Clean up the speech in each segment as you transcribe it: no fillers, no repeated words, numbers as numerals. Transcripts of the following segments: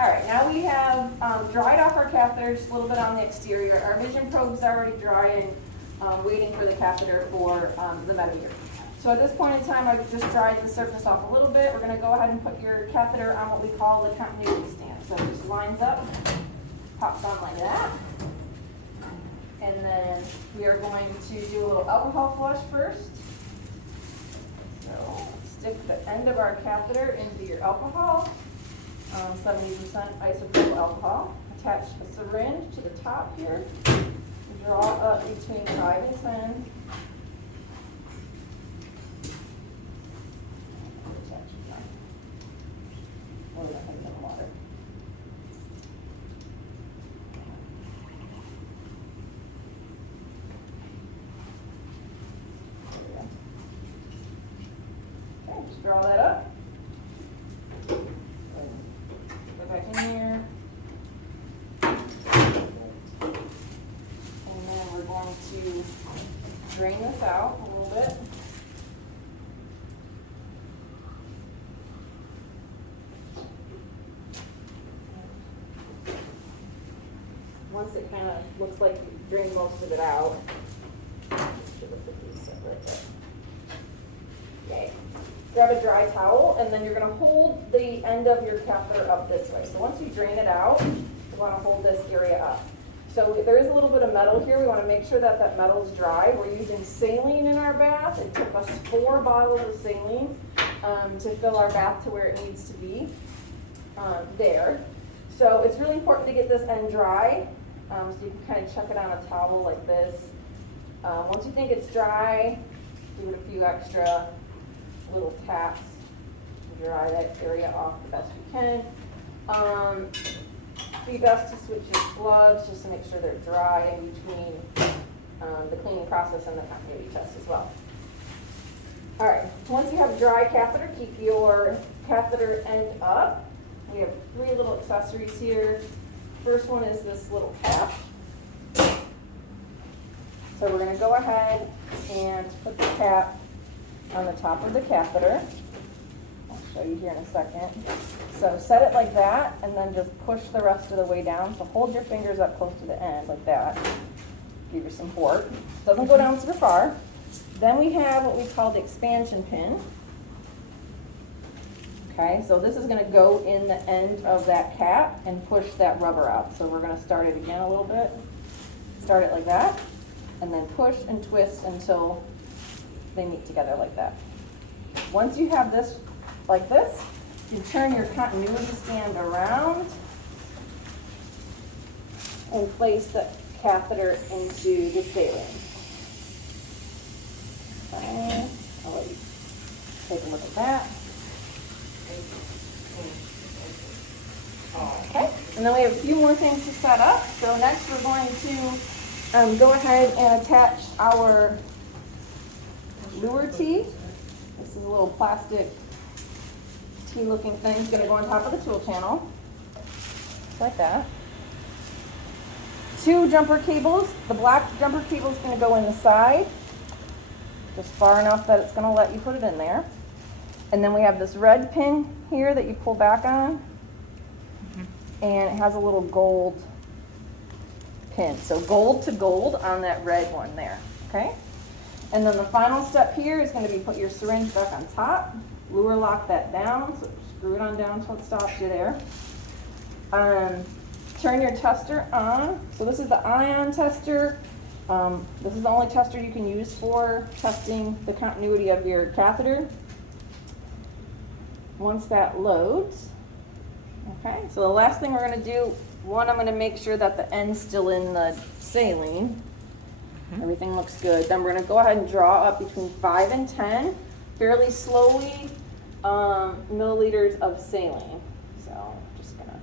All right, now we have dried off our catheter, just a little bit on the exterior. Our vision probe's already dry and waiting for the catheter for the metameter. So at this point in time, I've just dried the surface off a little bit. We're going to go ahead and put your catheter on what we call the continuity stand. So it just lines up, pops on like that. And then we are going to do a little alcohol flush first. So stick the end of our catheter into your alcohol, 70% isopropyl alcohol. Attach a syringe to the top here. Draw up between 5 and 10. Oh, that comes in water. Okay, just draw that up. Go back in here. And then we're going to drain this out a little bit. Once it kind of looks like you drain most of it out, should have put these separate. Okay. Grab a dry towel, and then you're going to hold the end of your catheter up this way. So once you drain it out, you want to hold this area up. So there is a little bit of metal here. We want to make sure that that metal is dry. We're using saline in our bath. It took us 4 bottles of saline to fill our bath to where it needs to be there. So it's really important to get this end dry. So you can kind of chuck it on a towel like this. Once you think it's dry, give it a few extra little taps to dry that area off the best you can. Be best to switch your gloves just to make sure they're dry in between the cleaning process and the continuity test as well. All right, once you have a dry catheter, keep your catheter end up. We have 3 little accessories here. First one is this little cap. So we're going to go ahead and put the cap on the top of the catheter. I'll show you here in a second. So set it like that, and then just push the rest of the way down. So hold your fingers up close to the end like that. Give you support. Doesn't go down super far. Then we have what we call the expansion pin. Okay, so this is going to go in the end of that cap and push that rubber out. So we're going to start it again a little bit. Start it like that, and then push and twist until they meet together like that. Once you have this like this, you turn your continuity stand around and place the catheter into the saline. Okay, I'll let you take a look at that. Okay, and then we have a few more things to set up. So next we're going to go ahead and attach our lure tee. This is a little plastic tee looking thing. It's going to go on top of the tool channel. Just like that. 2 jumper cables. The black jumper cable is going to go in the side, just far enough that it's going to let you put it in there. And then we have this red pin here that you pull back on, and it has a little gold pin. So gold to gold on that red one there, okay? And then the final step here is going to be put your syringe back on top, lure lock that down, so screw it on down until it stops you there. Turn your tester on. So this is the ion tester. This is the only tester you can use for testing the continuity of your catheter. Once that loads, okay, so the last thing we're going to do, one, I'm going to make sure that the end's still in the saline. Everything looks good. Then we're going to go ahead and draw up between 5 and 10, fairly slowly, milliliters of saline. So I'm just going to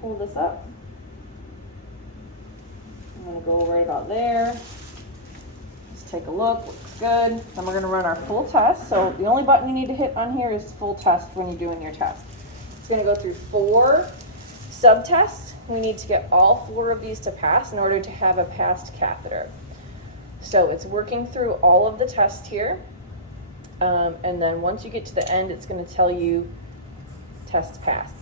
pull this up. I'm going to go right about there. Let's take a look. Looks good. Then we're going to run our full test. So the only button you need to hit on here is full test when you're doing your test. It's going to go through 4 sub-tests. We need to get all 4 of these to pass in order to have a passed catheter. So it's working through all of the tests here. And then once you get to the end, it's going to tell you test passed.